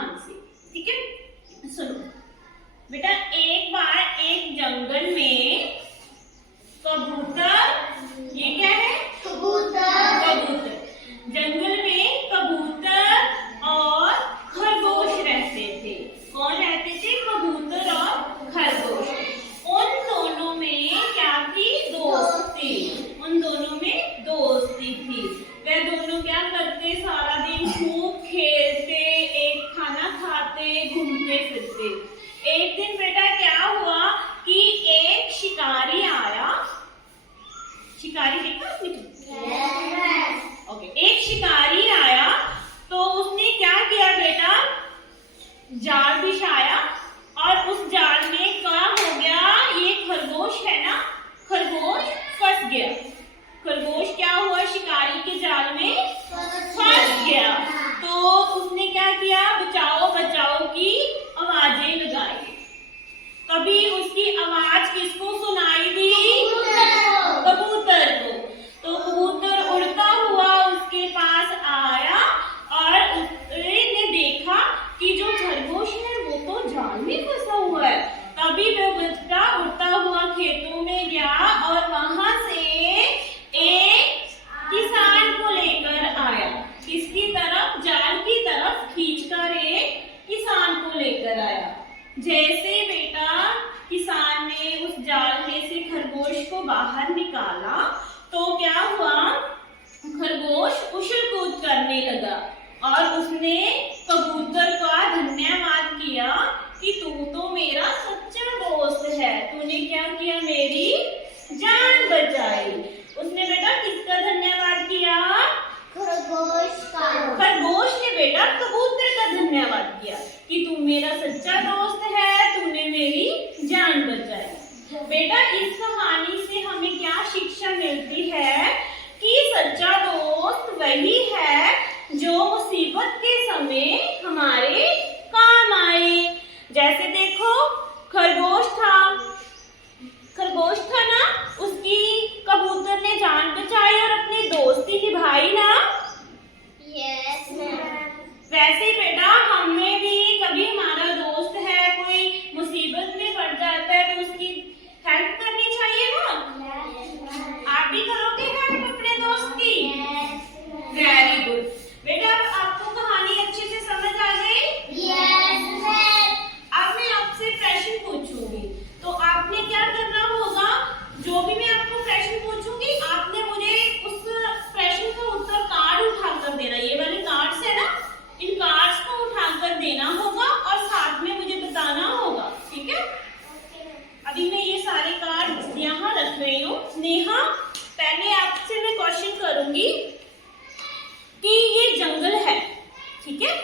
ध्यान से, ठीक है। सुनो बेटा, एक बार एक जंगल में कबूतर, ये क्या है? कबूतर। कबूतर। जंगल में कबूतर और खरगोश रहते थे। कौन रहते थे? कबूतर और खरगोश। उन दोनों में क्या थी? दोस्ती। उन दोनों में दोस्ती थी। वे दोनों क्या करते? सारा दिन खूब खेलते, एक खाना खाते, घूमते फिरते। एक दिन बेटा क्या हुआ कि एक शिकारी आया। शिकारी देखा आपने? ओके, एक शिकारी आया तो उसने क्या किया बेटा? जाल बिछाया और उस जाल में क्या हो गया? ये खरगोश है ना, खरगोश फंस गया। खरगोश क्या हुआ? शिकारी के जाल में फंस गया। तो उसने क्या किया? बचाओ बचाओ की आवाजें लगाई। कभी उसकी आवाज किसको सुनाई दी? कबूतर को। तो कबूतर उड़ता हुआ उसके पास आया और उसने देखा कि जो खरगोश है वो तो जाल में फंसा हुआ है। तभी वह बच्चा उड़ता हुआ खेतों में गया और वहां से एक किसान को लेकर आया। किसकी तरफ? जाल की तरफ खींचकर एक किसान को लेकर आया। जैसे बेटा किसान ने उस जाल में से खरगोश को बाहर निकाला तो क्या हुआ? खरगोश उछल कूद करने लगा और उसने कबूतर का धन्यवाद किया कि तू तो मेरा सच्चा दोस्त है, तूने क्या किया? मेरी जान बचाई। उसने बेटा किसका धन्यवाद किया? खरगोश का। खरगोश ने बेटा कबूतर का धन्यवाद किया कि तू मेरा सच्चा दोस्त है, तूने मेरी जान बचाई। बेटा इस कहानी से हमें क्या शिक्षा मिलती है कि सच्चा दोस्त वही है जो मुसीबत के समय हमारे काम आए। जैसे देखो खरगोश था ना, उसकी कबूतर ने जान बचाई और अपनी दोस्ती निभाई ना। Yes ma'am. वैसे ही बेटा हमें भी कभी हमारा दोस्त है कोई मुसीबत में पड़ जाता है तो उसकी हेल्प करनी चाहिए ना। आप भी करोगे हेल्प अपने दोस्त की? वेरी गुड बेटा। आपको कहानी अच्छे से समझ आ गई? Yes ma'am. अब मैं आपसे प्रश्न पूछूंगी तो आपने क्या करना होगा? जो भी मैं आपको प्रश्न पूछूंगी आपने मुझे उस प्रश्न का उत्तर कार्ड उठाकर देना। ये वाले कार्ड्स है ना, इन कार्ड्स को उठाकर देना होगा और साथ में मुझे बताना होगा, ठीक है? अभी मैं ये सारे कार्ड यहाँ रख रही हूँ। नेहा, पहले आपसे मैं क्वेश्चन करूंगी कि ये जंगल है, ठीक है?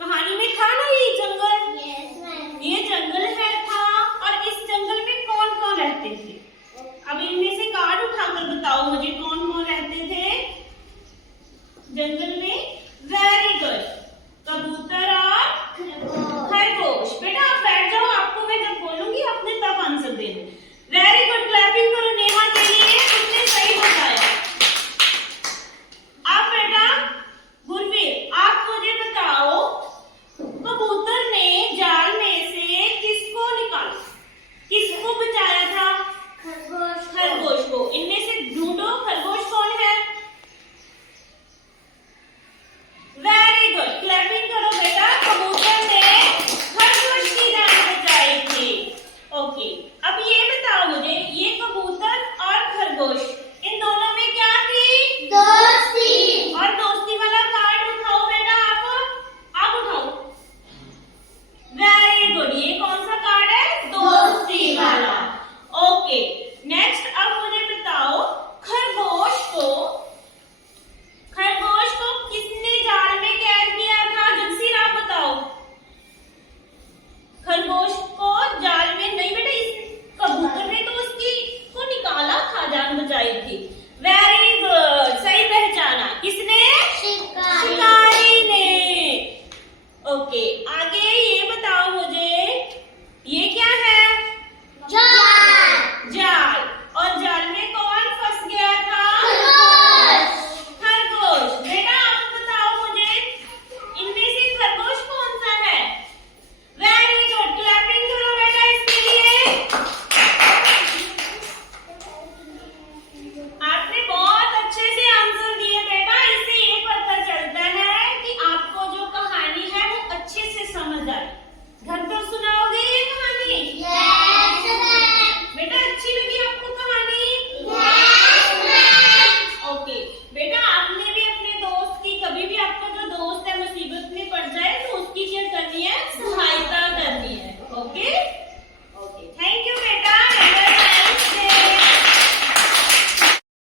कहानी में था ना ये जंगल? Yes ma'am. ये जंगल है था और इस जंगल में कौन कौन रहते थे? अब इनमें से कार्ड उठाकर बताओ मुझे कौन कौन रहते थे जंगल में। वेरी गुड, कबूतर और खरगोश। बेटा आप बैठ जाओ, आपको मैं जब बोलूंगी आपने तब आंसर देना। वेरी गुड, क्लैपिंग करो नेहा के लिए, उसने सही बताया। अब बेटा गुरवीर आप मुझे बताओ कबूतर ने जाल में से किसको निकाला, किसको बचाया था? खरगोश। खरगोश को। इनमें से ढूंढो खरगोश कौन है? वेरी गुड, क्लैपिंग करो बेटा। कबूतर ने खरगोश की जान बचाई थी। ओके, अब ये बताओ मुझे ये कबूतर और खरगोश इन दोनों में क्या थी? दोस्ती। और दोस्ती वाला कार्ड उठाओ बेटा। आप उठाओ। वेरी गुड, ये कौन सा कार्ड है? दोस्ती वाला। ओके, नेक्स्ट अब मुझे बताओ खरगोश को किसने जाल में कैद किया था? जगसीर आप बताओ। खरगोश को जाल में नहीं बेटा, इस कबूतर ने तो उसकी को निकाला था, जान बचाई थी। वेरी गुड, सही पहचाना। किसने? शिकारी। शिकारी ने। ओके